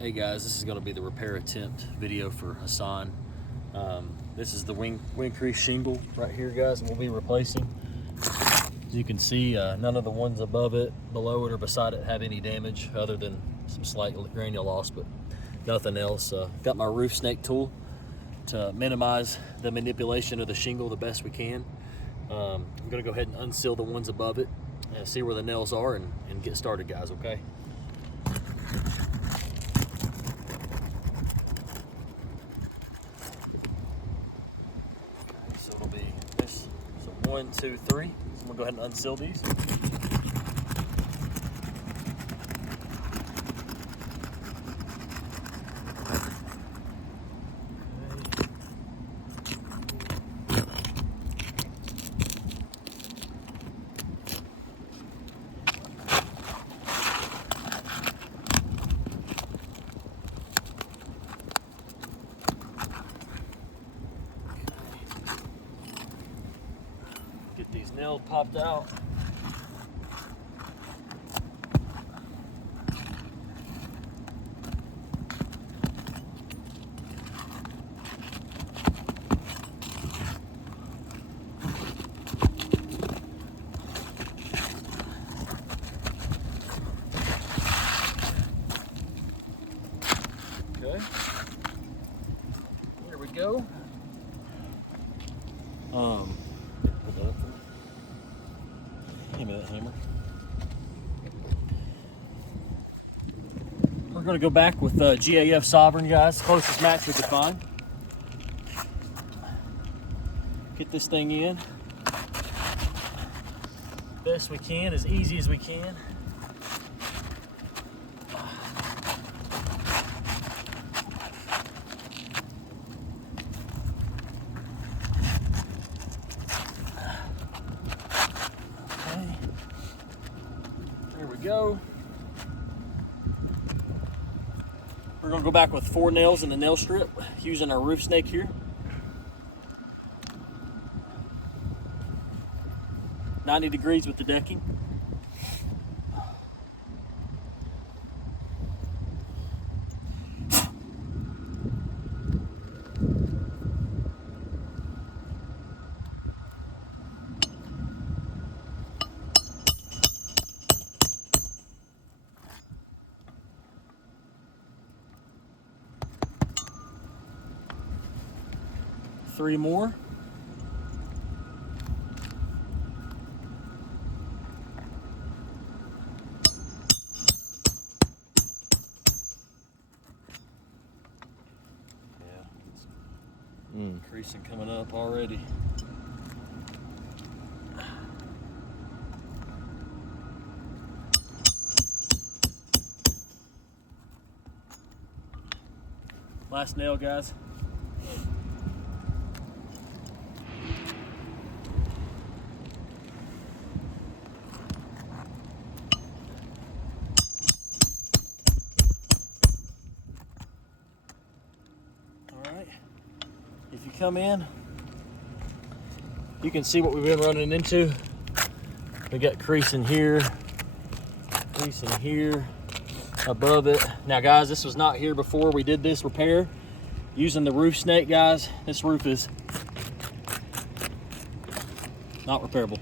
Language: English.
Hey guys, this is going to be the repair attempt video for Hassan. This is the wing crease shingle right here, guys, and we'll be replacing. As you can see, none of the ones above it, below it, or beside it have any damage other than some slight granule loss, but nothing else. Got my roof snake tool to minimize the manipulation of the shingle the best we can. I'm going to go ahead and unseal the ones above it and see where the nails are and get started, guys, okay? So it'll be this. So 1, 2, 3. So I'm gonna go ahead and unseal these. Get these nails popped out. Okay, here we go. Put that up for me. Give me that hammer. We're going to go back with GAF Sovereign, guys, closest match we could find. Get this thing in best we can, as easy as we can. Okay, there we go. We're going to go back with 4 nails in the nail strip using our roof snake here. 90 degrees with the decking. Three more. Creasing coming up already. Last nail, guys. If you come in, you can see what we've been running into. We got creasing here, above it. Now guys, this was not here before we did this repair. Using the roof snake, guys, this roof is not repairable.